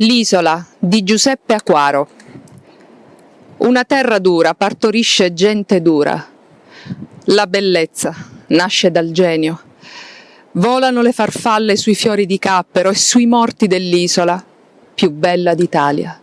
L'isola di Giuseppe Acquaro. Una terra dura partorisce gente dura. La bellezza nasce dal genio. Volano le farfalle sui fiori di cappero e sui morti dell'isola più bella d'Italia.